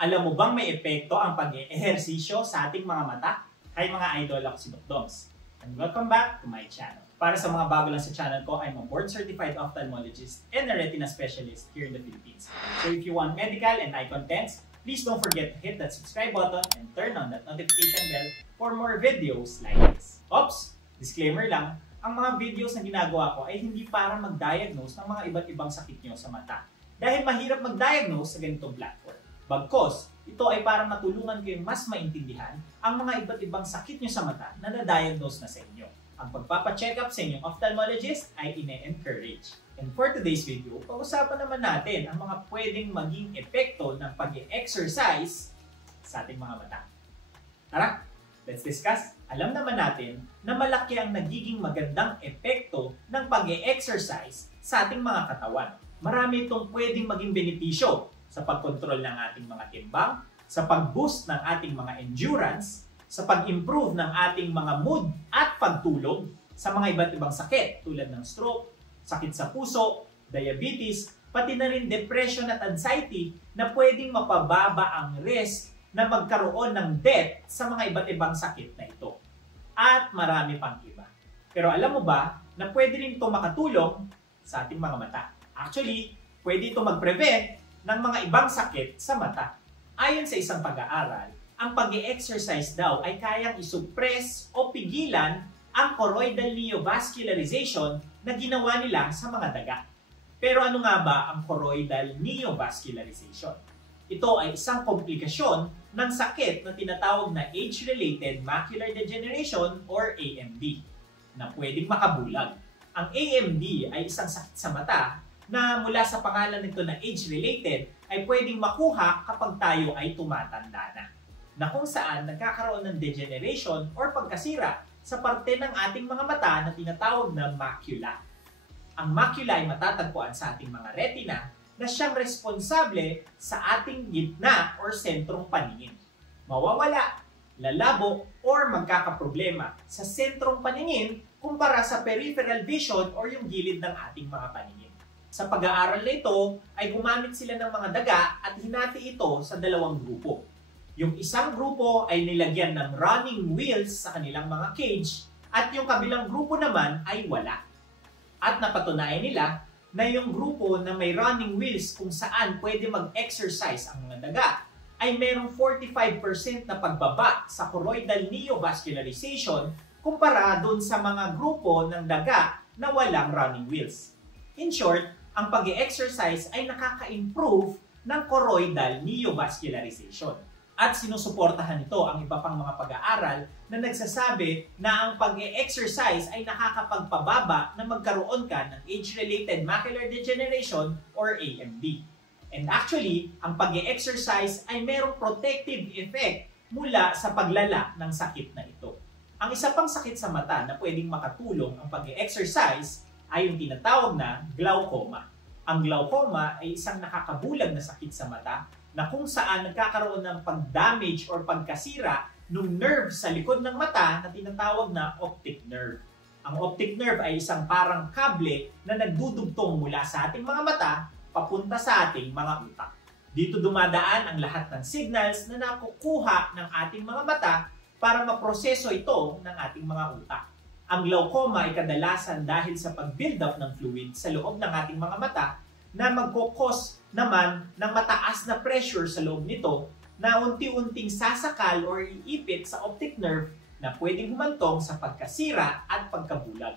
Alam mo bang may epekto ang pag-ehersisyo sa ating mga mata? Hi mga idol, ako si Doc Doms. And welcome back to my channel. Para sa mga bago lang sa channel ko, I'm a board-certified ophthalmologist and a retina specialist here in the Philippines. So if you want medical and eye contents, please don't forget to hit that subscribe button and turn on that notification bell for more videos like this. Oops! Disclaimer lang, ang mga videos na ginagawa ko ay hindi para mag-diagnose ng mga iba't ibang sakit nyo sa mata. Dahil mahirap mag-diagnose sa ganitong platform. Bagkos, ito ay para matulungan kayong mas maintindihan ang mga iba't ibang sakit nyo sa mata na na-diagnose na sa inyo. Ang pagpapacheck up sa inyong ophthalmologist ay ine-encourage. And for today's video, pag-usapan naman natin ang mga pwedeng maging epekto ng pag-exercise sa ating mga mata. Tara, let's discuss. Alam naman natin na malaki ang nagiging magandang epekto ng pag-exercise sa ating mga katawan. Marami itong pwedeng maging benepisyo sa pagkontrol ng ating mga timbang, sa pag-boost ng ating mga endurance, sa pag-improve ng ating mga mood at pagtulog sa mga iba't ibang sakit tulad ng stroke, sakit sa puso, diabetes, pati na rin depression at anxiety na pwedeng mapababa ang risk na magkaroon ng death sa mga iba't ibang sakit na ito. At marami pang iba. Pero alam mo ba na pwede rin ito makatulong sa ating mga mata? Actually, pwede ito mag-prevent ng mga ibang sakit sa mata. Ayon sa isang pag-aaral, ang pag-exercise daw ay kayang isuppress o pigilan ang choroidal neovascularization na ginawa nila sa mga daga. Pero ano nga ba ang choroidal neovascularization? Ito ay isang komplikasyon ng sakit na tinatawag na age-related macular degeneration or AMD na pwedeng makabulag. Ang AMD ay isang sakit sa mata na mula sa pangalan nito na age-related ay pwedeng makuha kapag tayo ay tumatanda na kung saan nagkakaroon ng degeneration or pagkasira sa parte ng ating mga mata na tinatawag na macula. Ang macula ay matatagpuan sa ating mga retina na siyang responsable sa ating gitna or sentrong paningin. Mawawala, lalabo, or magkakaproblema sa sentrong paningin kumpara sa peripheral vision or yung gilid ng ating mga paningin. Sa pag-aaral na ito ay gumamit sila ng mga daga at hinati ito sa dalawang grupo. Yung isang grupo ay nilagyan ng running wheels sa kanilang mga cage at yung kabilang grupo naman ay wala. At napatunayan nila na yung grupo na may running wheels kung saan pwede mag-exercise ang mga daga ay merong 45% na pagbaba sa choroidal neovascularization kumpara dun sa mga grupo ng daga na walang running wheels. In short, ang pag-exercise ay nakaka-improve ng choroidal neovascularization. At sinusuportahan ito ang iba pang mga pag-aaral na nagsasabi na ang pag-exercise ay nakakapagpababa na magkaroon ka ng age-related macular degeneration or AMD. And actually, ang pag-exercise ay merong protective effect mula sa paglala ng sakit na ito. Ang isa pang sakit sa mata na pwedeng makatulong ang pag-exercise ay yung tinatawag na glaucoma. Ang glaucoma ay isang nakakabulag na sakit sa mata na kung saan nagkakaroon ng pag-damage or pagkasira ng nerve sa likod ng mata na tinatawag na optic nerve. Ang optic nerve ay isang parang kable na nagdudugtong mula sa ating mga mata papunta sa ating mga utak. Dito dumadaan ang lahat ng signals na nakukuha ng ating mga mata para maproseso ito ng ating mga utak. Ang glaucoma ay kadalasan dahil sa pag-build up ng fluid sa loob ng ating mga mata na magkukos naman ng mataas na pressure sa loob nito na unti-unting sasakal or iipit sa optic nerve na pwedeng humantong sa pagkasira at pagkabulag.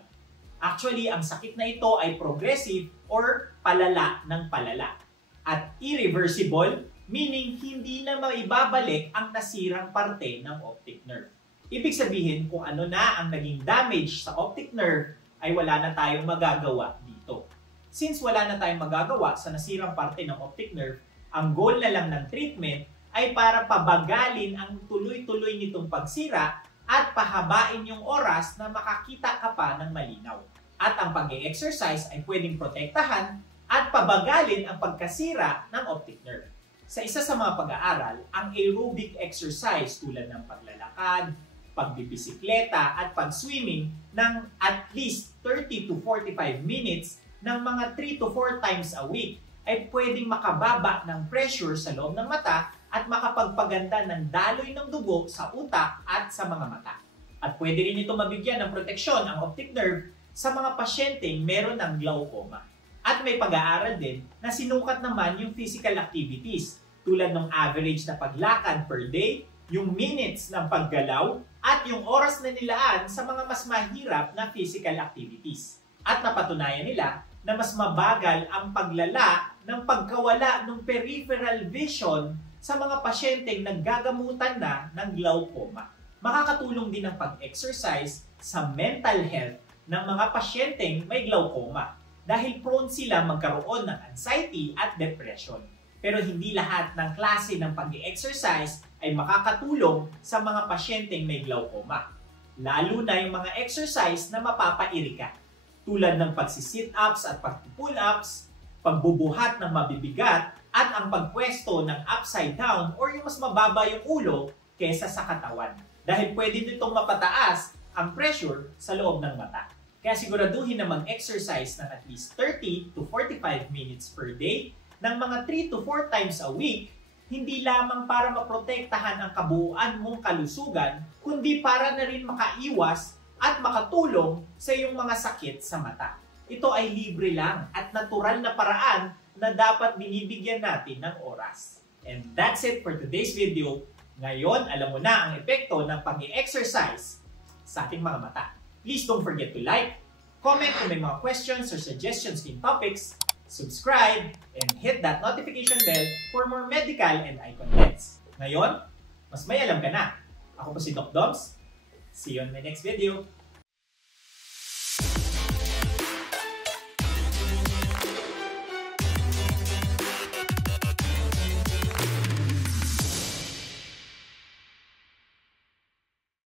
Actually, ang sakit na ito ay progressive or palala ng palala. At irreversible, meaning hindi na maibabalik ang nasirang parte ng optic nerve. Ibig sabihin kung ano na ang naging damage sa optic nerve ay wala na tayong magagawa dito. Since wala na tayong magagawa sa nasirang parte ng optic nerve, ang goal na lang ng treatment ay para pabagalin ang tuloy-tuloy nitong pagsira at pahabain yung oras na makakita ka pa ng malinaw. At ang pag-exercise ay pwedeng protektahan at pabagalin ang pagkasira ng optic nerve. Sa isa sa mga pag-aaral, ang aerobic exercise tulad ng paglalakad, pagbibisikleta at pag-swimming ng at least 30 to 45 minutes ng mga 3 to 4 times a week ay pwedeng makababa ng pressure sa loob ng mata at makapagpaganda ng daloy ng dugo sa utak at sa mga mata. At pwede rin ito mabigyan ng proteksyon ang optic nerve sa mga pasyenteng meron ng glaucoma. At may pag-aaral din na sinukat naman yung physical activities tulad ng average na paglakad per day, yung minutes ng paggalaw, at yung oras na nilaan sa mga mas mahirap na physical activities. At napatunayan nila na mas mabagal ang paglala ng pagkawala ng peripheral vision sa mga pasyenteng naggagamutan na ng glaucoma. Makakatulong din ang pag-exercise sa mental health ng mga pasyenteng may glaucoma dahil prone sila magkaroon ng anxiety at depression. Pero hindi lahat ng klase ng pag-exercise ay makakatulong sa mga pasyenteng may glaucoma. Lalo na yung mga exercise na mapapairika tulad ng pagsi-sit-ups at pag-pull-ups, pagbubuhat ng mabibigat, at ang pagpwesto ng upside down or yung mas mababa yung ulo kesa sa katawan. Dahil pwede nitong mapataas ang pressure sa loob ng mata. Kaya siguraduhin na mag-exercise ng at least 30 to 45 minutes per day ng mga 3 to 4 times a week, hindi lamang para maprotektahan ang kabuuan mong kalusugan, kundi para na rin makaiwas at makatulong sa iyong mga sakit sa mata. Ito ay libre lang at natural na paraan na dapat binibigyan natin ng oras. And that's it for today's video. Ngayon, alam mo na ang epekto ng pag-i-exercise sa ating mga mata. Please don't forget to like, comment kung may mga questions or suggestions in topics, subscribe, and hit that notification bell for more medical and eye contents. Ngayon, mas may alam ka na. Ako po si Doc Doms. See you on my next video.